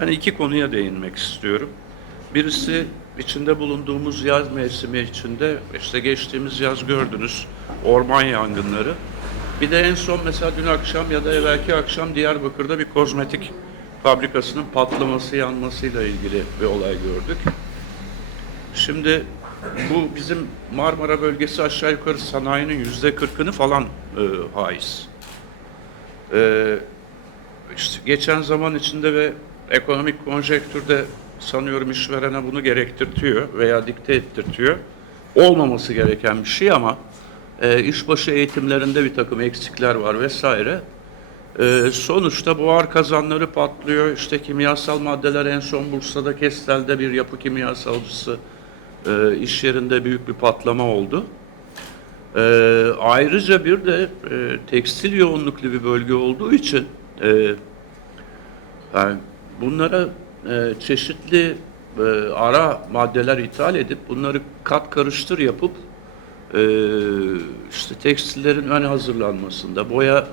Ben iki konuya değinmek istiyorum. Birisi içinde bulunduğumuz yaz mevsimi içinde işte geçtiğimiz yaz gördünüz orman yangınları. Bir de en son mesela dün akşam ya da evvelki akşam Diyarbakır'da bir kozmetik fabrikasının patlaması yanmasıyla ilgili bir olay gördük. Şimdi bu bizim Marmara bölgesi aşağı yukarı sanayinin yüzde kırkını falan e, haiz. E, işte geçen zaman içinde ve ekonomik konjektürde sanıyorum işverene bunu gerektirtiyor veya dikte ettirtiyor. Olmaması gereken bir şey ama e, işbaşı eğitimlerinde bir takım eksikler var vesaire. E, sonuçta buhar kazanları patlıyor. İşte kimyasal maddeler en son Bursa'da Kestel'de bir yapı kimyasalcısı e, iş yerinde büyük bir patlama oldu. E, ayrıca bir de e, tekstil yoğunluklu bir bölge olduğu için e, yani bunlara e, çeşitli e, ara maddeler ithal edip bunları kat karıştır yapıp e, işte tekstillerin ön hazırlanmasında boya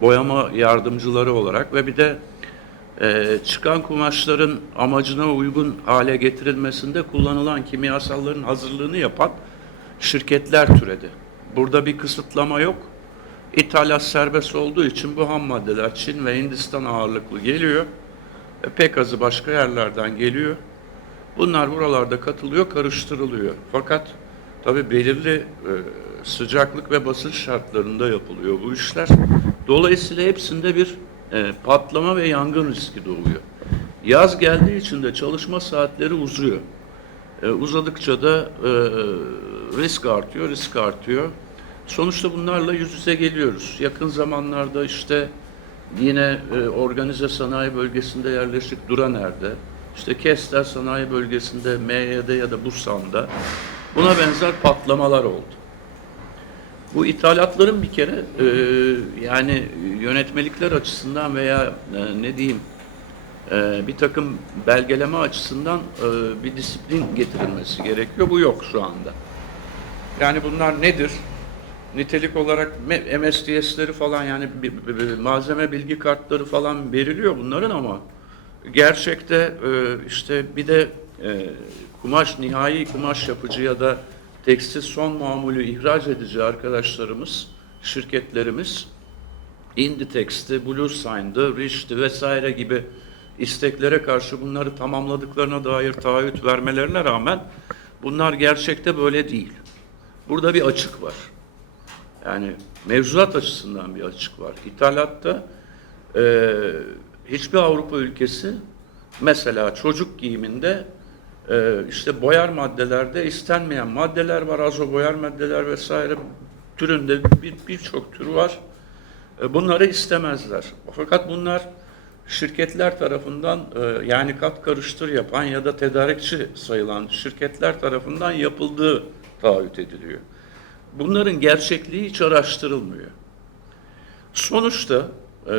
boyama yardımcıları olarak ve bir de e, çıkan kumaşların amacına uygun hale getirilmesinde kullanılan kimyasalların hazırlığını yapan şirketler türedi. Burada bir kısıtlama yok. İthalat serbest olduğu için bu ham maddeler Çin ve Hindistan ağırlıklı geliyor. Pek azı başka yerlerden geliyor. Bunlar buralarda katılıyor, karıştırılıyor. Fakat tabii belirli e, sıcaklık ve basınç şartlarında yapılıyor bu işler. Dolayısıyla hepsinde bir e, patlama ve yangın riski doğuyor. Yaz geldiği için de çalışma saatleri uzuyor. E, uzadıkça da e, risk artıyor, risk artıyor. Sonuçta bunlarla yüz yüze geliyoruz. Yakın zamanlarda işte yine e, organize sanayi bölgesinde yerleşik Duraner'de, işte Kestel sanayi bölgesinde MY'de ya da Busan'da buna benzer patlamalar oldu. Bu ithalatların bir kere e, yani yönetmelikler açısından veya e, ne diyeyim e, bir takım belgeleme açısından e, bir disiplin getirilmesi gerekiyor. Bu yok şu anda. Yani bunlar nedir? Nitelik olarak MSDS'leri falan yani malzeme bilgi kartları falan veriliyor bunların ama gerçekte e, işte bir de e, kumaş nihai kumaş yapıcı ya da tekstil son mamulü ihraç edici arkadaşlarımız, şirketlerimiz Inditex'ti, Blue Sign'dı, Rich'ti vesaire gibi isteklere karşı bunları tamamladıklarına dair taahhüt vermelerine rağmen bunlar gerçekte böyle değil. Burada bir açık var. Yani mevzuat açısından bir açık var. İthalatta e, hiçbir Avrupa ülkesi mesela çocuk giyiminde e, işte boyar maddelerde istenmeyen maddeler var, azo boyar maddeler vesaire türünde bir birçok tür var. E, bunları istemezler. Fakat bunlar şirketler tarafından e, yani kat karıştır yapan ya da tedarikçi sayılan şirketler tarafından yapıldığı taahhüt ediliyor. Bunların gerçekliği hiç araştırılmıyor. Sonuçta e,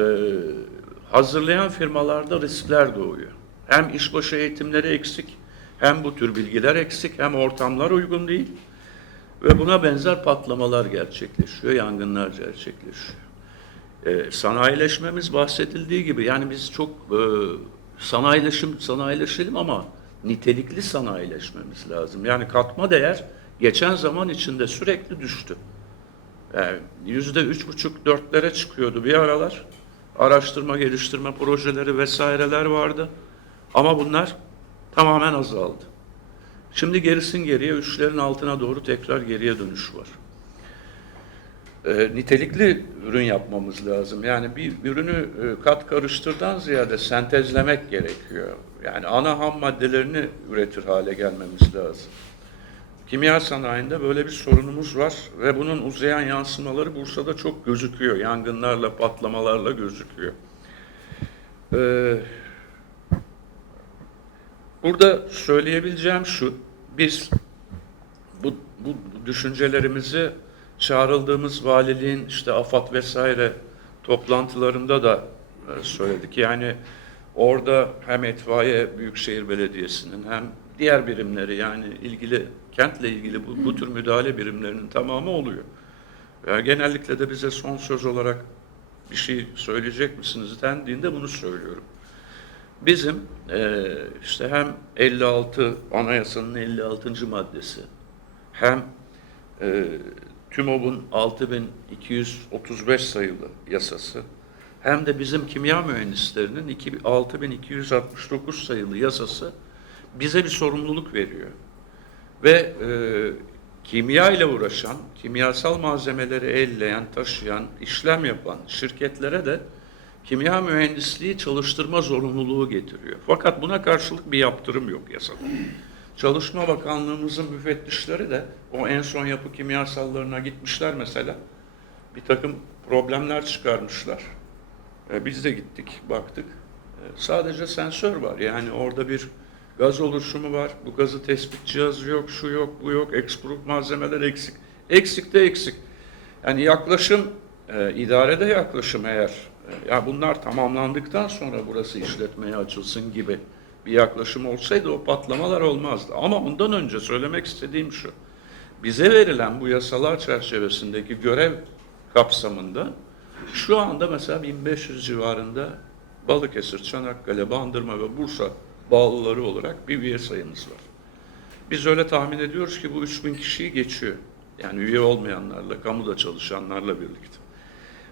hazırlayan firmalarda riskler doğuyor. Hem işbaşı eğitimleri eksik, hem bu tür bilgiler eksik, hem ortamlar uygun değil ve buna benzer patlamalar gerçekleşiyor, yangınlar gerçekleşiyor. E, sanayileşmemiz bahsedildiği gibi yani biz çok e, sanayileşim sanayileşelim ama nitelikli sanayileşmemiz lazım. Yani katma değer geçen zaman içinde sürekli düştü. Yüzde üç buçuk dörtlere çıkıyordu bir aralar. Araştırma geliştirme projeleri vesaireler vardı. Ama bunlar tamamen azaldı. Şimdi gerisin geriye üçlerin altına doğru tekrar geriye dönüş var. E, nitelikli ürün yapmamız lazım. Yani bir ürünü e, kat karıştırdan ziyade sentezlemek gerekiyor. Yani ana ham maddelerini üretir hale gelmemiz lazım. Kimya sanayinde böyle bir sorunumuz var ve bunun uzayan yansımaları Bursa'da çok gözüküyor. Yangınlarla, patlamalarla gözüküyor. Ee, burada söyleyebileceğim şu, biz bu, bu düşüncelerimizi çağrıldığımız valiliğin işte AFAD vesaire toplantılarında da e, söyledik. Yani orada hem Etfaiye Büyükşehir Belediyesi'nin hem diğer birimleri yani ilgili kentle ilgili bu, bu tür müdahale birimlerinin tamamı oluyor. Yani genellikle de bize son söz olarak bir şey söyleyecek misiniz dendiğinde bunu söylüyorum. Bizim e, işte hem 56 anayasanın 56. maddesi hem e, TÜMOB'un 6235 sayılı yasası hem de bizim kimya mühendislerinin 2 6269 sayılı yasası bize bir sorumluluk veriyor. Ve e, kimya ile uğraşan, kimyasal malzemeleri elleyen, taşıyan, işlem yapan şirketlere de kimya mühendisliği çalıştırma zorunluluğu getiriyor. Fakat buna karşılık bir yaptırım yok yasada. Çalışma Bakanlığımızın müfettişleri de o en son yapı kimyasallarına gitmişler mesela. Bir takım problemler çıkarmışlar. E, biz de gittik, baktık. E, sadece sensör var. Yani orada bir gaz oluşumu var. Bu gazı tespit cihazı yok, şu yok, bu yok. Ekspruk malzemeler eksik. Eksik de eksik. Yani yaklaşım, e, idarede yaklaşım eğer, e, ya bunlar tamamlandıktan sonra burası işletmeye açılsın gibi bir yaklaşım olsaydı o patlamalar olmazdı. Ama ondan önce söylemek istediğim şu. Bize verilen bu yasalar çerçevesindeki görev kapsamında şu anda mesela 1500 civarında Balıkesir, Çanakkale, Bandırma ve Bursa bağlıları olarak bir üye sayımız var. Biz öyle tahmin ediyoruz ki bu 3000 kişiyi geçiyor. Yani üye olmayanlarla, kamuda çalışanlarla birlikte.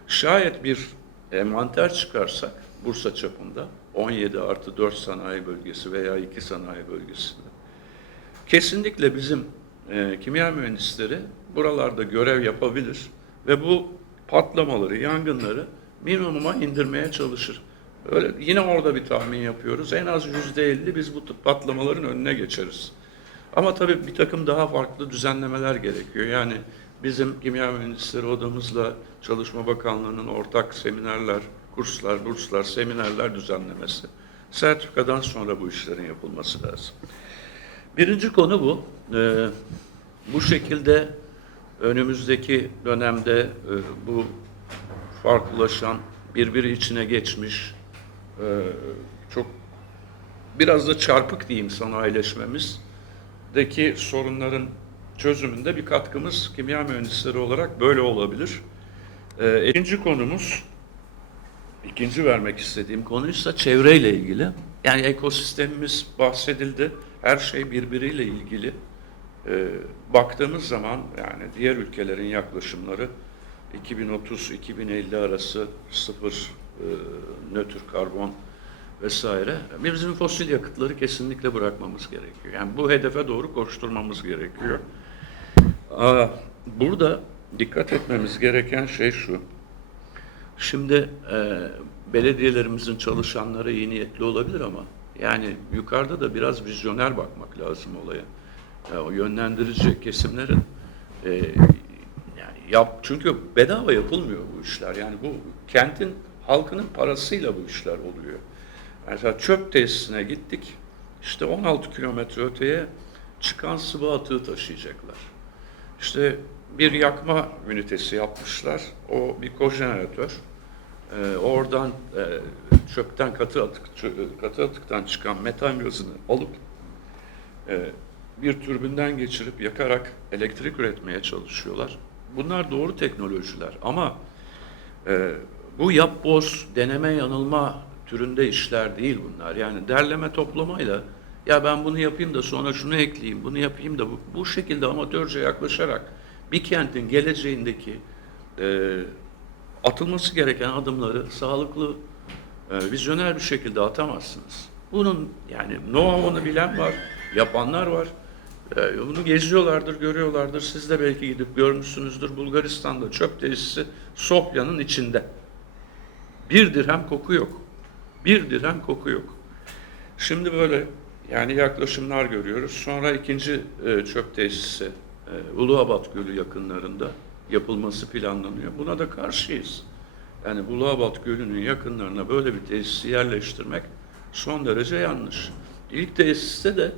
Şayet bir envanter çıkarsak Bursa çapında 17 artı 4 sanayi bölgesi veya 2 sanayi bölgesinde kesinlikle bizim e, kimya mühendisleri buralarda görev yapabilir ve bu patlamaları, yangınları minimuma indirmeye çalışır. Öyle, yine orada bir tahmin yapıyoruz. En az yüzde elli biz bu patlamaların önüne geçeriz. Ama tabii bir takım daha farklı düzenlemeler gerekiyor. Yani bizim kimya mühendisleri odamızla Çalışma Bakanlığı'nın ortak seminerler, kurslar, burslar, seminerler düzenlemesi. Sertifikadan sonra bu işlerin yapılması lazım. Birinci konu bu. Ee, bu şekilde önümüzdeki dönemde e, bu farklılaşan, birbiri içine geçmiş, e, çok biraz da çarpık diyeyim sanayileşmemizdeki sorunların çözümünde bir katkımız kimya mühendisleri olarak böyle olabilir. E, ikinci konumuz, ikinci vermek istediğim konuysa çevreyle ilgili. Yani ekosistemimiz bahsedildi. Her şey birbiriyle ilgili. E, baktığımız zaman yani diğer ülkelerin yaklaşımları 2030-2050 arası sıfır e, nötr karbon vesaire. Bizim fosil yakıtları kesinlikle bırakmamız gerekiyor. Yani bu hedefe doğru koşturmamız gerekiyor. Aa, burada dikkat etmemiz gereken şey şu. Şimdi e, belediyelerimizin çalışanları iyi niyetli olabilir ama yani yukarıda da biraz vizyoner bakmak lazım olaya. Ya, o yönlendirici kesimlerin e, yani yap çünkü bedava yapılmıyor bu işler. Yani bu kentin halkının parasıyla bu işler oluyor. Mesela çöp tesisine gittik. İşte 16 kilometre öteye çıkan sıvı atığı taşıyacaklar. İşte bir yakma ünitesi yapmışlar. O bir kojeneratör. Ee, oradan e, çöpten katı atık çö- katı atıktan çıkan metan gazını alıp e, bir türbinden geçirip yakarak elektrik üretmeye çalışıyorlar. Bunlar doğru teknolojiler ama e, bu yap boz deneme yanılma türünde işler değil bunlar. Yani derleme toplamayla ya ben bunu yapayım da sonra şunu ekleyeyim, bunu yapayım da bu, bu şekilde amatörce yaklaşarak bir kentin geleceğindeki e, atılması gereken adımları sağlıklı, e, vizyoner bir şekilde atamazsınız. Bunun yani know-how'unu bilen var, yapanlar var. E, bunu geziyorlardır, görüyorlardır. Siz de belki gidip görmüşsünüzdür. Bulgaristan'da çöp tesisi Sofya'nın içinde. Bir dirhem koku yok. Bir dirhem koku yok. Şimdi böyle yani yaklaşımlar görüyoruz. Sonra ikinci e, çöp tesisi e, Uluabat Gölü yakınlarında yapılması planlanıyor. Buna da karşıyız. Yani Uluabat Gölü'nün yakınlarına böyle bir tesisi yerleştirmek son derece yanlış. İlk tesiste de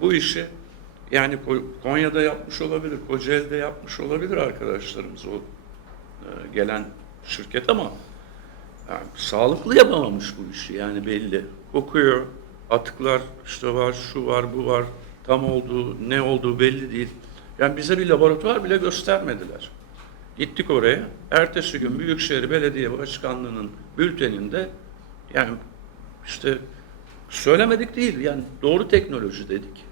bu işi yani Ko- Konya'da yapmış olabilir, Kocaeli'de yapmış olabilir arkadaşlarımız o e, gelen şirket ama yani sağlıklı yapamamış bu işi yani belli. Kokuyor, atıklar işte var, şu var, bu var. Tam olduğu, ne olduğu belli değil. Yani bize bir laboratuvar bile göstermediler. Gittik oraya. Ertesi gün Büyükşehir Belediye Başkanlığı'nın bülteninde yani işte Söylemedik değil yani doğru teknoloji dedik.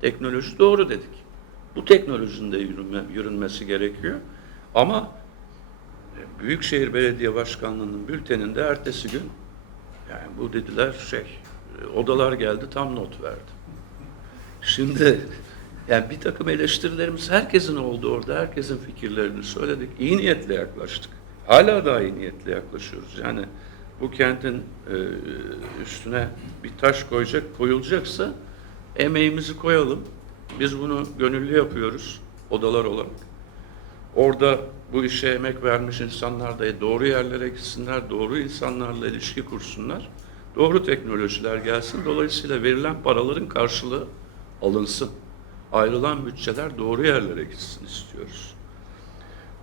Teknoloji doğru dedik. Bu teknolojinin de yürünme, yürünmesi gerekiyor. Ama Büyükşehir Belediye Başkanlığı'nın bülteninde ertesi gün yani bu dediler şey e, odalar geldi tam not verdi. Şimdi yani bir takım eleştirilerimiz herkesin oldu orada. Herkesin fikirlerini söyledik. İyi niyetle yaklaştık. Hala da iyi niyetle yaklaşıyoruz. Yani bu kentin e, üstüne bir taş koyacak, koyulacaksa emeğimizi koyalım. Biz bunu gönüllü yapıyoruz odalar olarak. Orada bu işe emek vermiş insanlar da doğru yerlere gitsinler, doğru insanlarla ilişki kursunlar. Doğru teknolojiler gelsin. Dolayısıyla verilen paraların karşılığı alınsın. Ayrılan bütçeler doğru yerlere gitsin istiyoruz.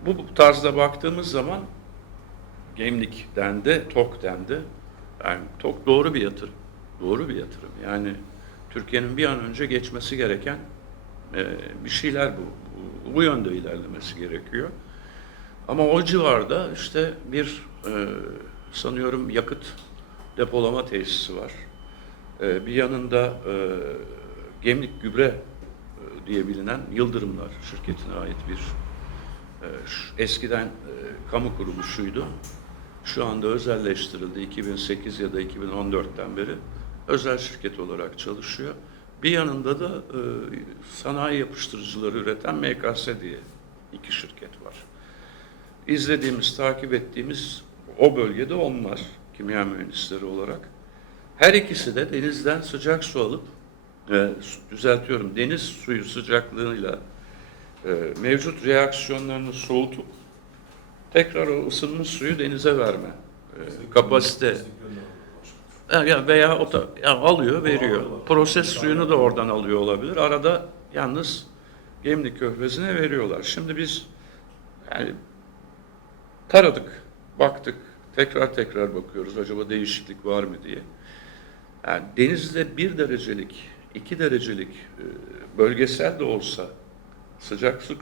Bu, tarzda baktığımız zaman Gemlik dendi, TOK dendi. Yani TOK doğru bir yatırım. Doğru bir yatırım. Yani Türkiye'nin bir an önce geçmesi gereken e, bir şeyler bu. Bu. Yönde ilerlemesi gerekiyor. Ama o civarda işte bir e, sanıyorum yakıt depolama tesisi var. E, bir yanında e, Gemlik Gübre e, diye bilinen Yıldırımlar şirketine ait bir e, eskiden e, kamu kuruluşuydu. Şu anda özelleştirildi 2008 ya da 2014'ten beri özel şirket olarak çalışıyor. Bir yanında da e, sanayi yapıştırıcıları üreten MKS diye iki şirket var. İzlediğimiz, takip ettiğimiz o bölgede onlar kimya mühendisleri olarak. Her ikisi de denizden sıcak su alıp, e, düzeltiyorum, deniz suyu sıcaklığıyla e, mevcut reaksiyonlarını soğutup tekrar o ısınmış suyu denize verme e, kapasite ya- ya veya o da ya alıyor veriyor. Proses suyunu da oradan alıyor olabilir. Arada yalnız Gemlik Körfezi'ne veriyorlar. Şimdi biz yani taradık, baktık, tekrar tekrar bakıyoruz acaba değişiklik var mı diye. Yani denizde bir derecelik, iki derecelik e, bölgesel de olsa sıcak su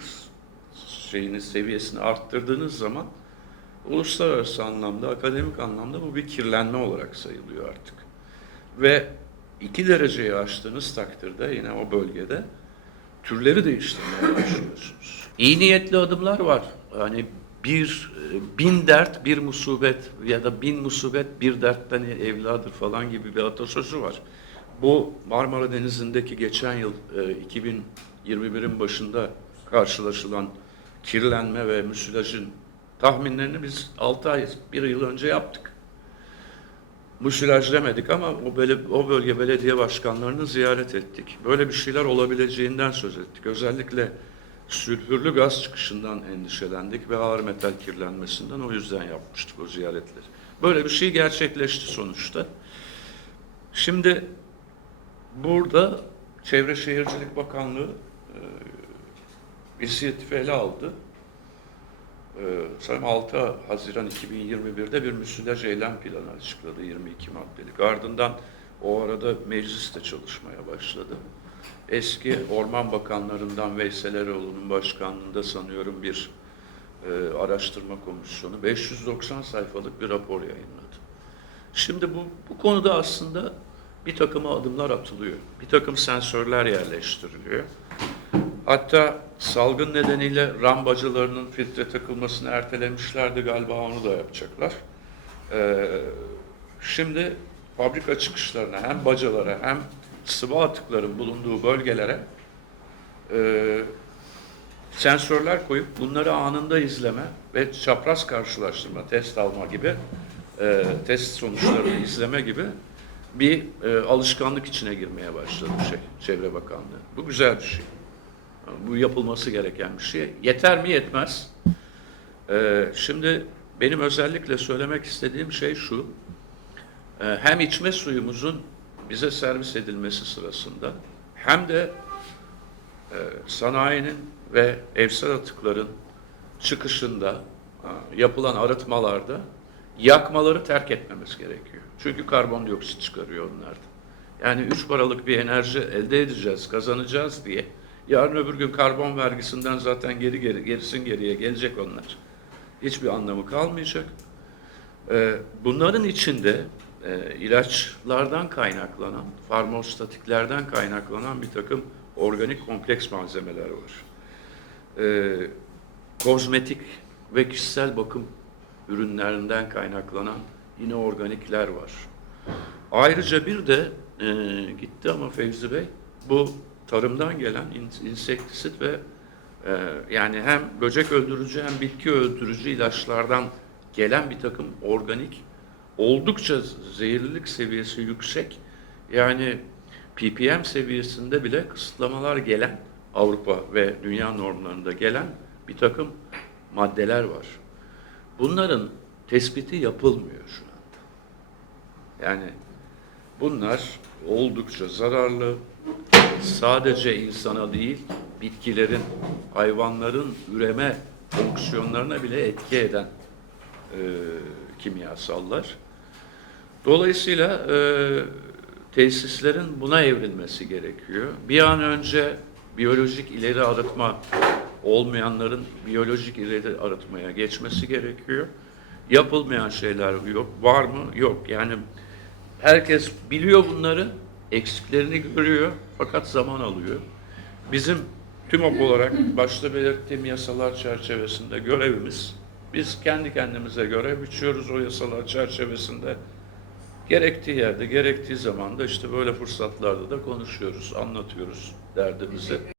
şeyini seviyesini arttırdığınız zaman uluslararası anlamda, akademik anlamda bu bir kirlenme olarak sayılıyor artık. Ve iki dereceyi aştığınız takdirde yine o bölgede türleri değiştirmeye başlıyorsunuz. İyi niyetli adımlar var. Yani bir e, bin dert bir musibet ya da bin musibet bir dertten evladır falan gibi bir atasözü var. Bu Marmara Denizi'ndeki geçen yıl e, 2021'in başında karşılaşılan kirlenme ve müsilajın tahminlerini biz 6 ay, 1 yıl önce yaptık. Müsilaj demedik ama o, böyle, o bölge belediye başkanlarını ziyaret ettik. Böyle bir şeyler olabileceğinden söz ettik. Özellikle sülfürlü gaz çıkışından endişelendik ve ağır metal kirlenmesinden o yüzden yapmıştık o ziyaretleri. Böyle bir şey gerçekleşti sonuçta. Şimdi burada Çevre Şehircilik Bakanlığı e, inisiyatifi ele aldı. Ee, sanırım 6 Haziran 2021'de bir müsilaj eylem planı açıkladı 22 maddelik. Ardından o arada meclis de çalışmaya başladı. Eski Orman Bakanlarından Veysel Eroğlu'nun başkanlığında sanıyorum bir e, araştırma komisyonu 590 sayfalık bir rapor yayınladı. Şimdi bu, bu konuda aslında bir takım adımlar atılıyor. Bir takım sensörler yerleştiriliyor. Hatta salgın nedeniyle rambacılarının filtre takılmasını ertelemişlerdi galiba onu da yapacaklar. Ee, şimdi fabrika çıkışlarına hem bacalara hem sıvı atıkların bulunduğu bölgelere e, sensörler koyup bunları anında izleme ve çapraz karşılaştırma, test alma gibi e, test sonuçlarını izleme gibi bir e, alışkanlık içine girmeye başladı şey, Çevre Bakanlığı. Bu güzel bir şey. Bu yapılması gereken bir şey. Yeter mi? Yetmez. Ee, şimdi benim özellikle söylemek istediğim şey şu. Ee, hem içme suyumuzun bize servis edilmesi sırasında hem de e, sanayinin ve evsel atıkların çıkışında ha, yapılan arıtmalarda yakmaları terk etmemiz gerekiyor. Çünkü karbondioksit çıkarıyor onlardan. Yani üç paralık bir enerji elde edeceğiz, kazanacağız diye Yarın öbür gün karbon vergisinden zaten geri geri gerisin geriye gelecek onlar. Hiçbir anlamı kalmayacak. Ee, bunların içinde e, ilaçlardan kaynaklanan, farmostatiklerden kaynaklanan bir takım organik kompleks malzemeler var. E, kozmetik ve kişisel bakım ürünlerinden kaynaklanan yine organikler var. Ayrıca bir de e, gitti ama Fevzi Bey bu tarımdan gelen in- insektisit ve e, yani hem böcek öldürücü hem bitki öldürücü ilaçlardan gelen bir takım organik oldukça zehirlilik seviyesi yüksek yani ppm seviyesinde bile kısıtlamalar gelen Avrupa ve dünya normlarında gelen bir takım maddeler var. Bunların tespiti yapılmıyor şu anda. Yani bunlar oldukça zararlı. Sadece insana değil, bitkilerin, hayvanların üreme fonksiyonlarına bile etki eden e, kimyasallar. Dolayısıyla e, tesislerin buna evrilmesi gerekiyor. Bir an önce biyolojik ileri arıtma olmayanların biyolojik ileri arıtmaya geçmesi gerekiyor. Yapılmayan şeyler yok. Var mı? Yok. Yani herkes biliyor bunları, eksiklerini görüyor fakat zaman alıyor. Bizim TÜMOP olarak başta belirttiğim yasalar çerçevesinde görevimiz, biz kendi kendimize görev biçiyoruz o yasalar çerçevesinde. Gerektiği yerde, gerektiği zaman da işte böyle fırsatlarda da konuşuyoruz, anlatıyoruz derdimizi.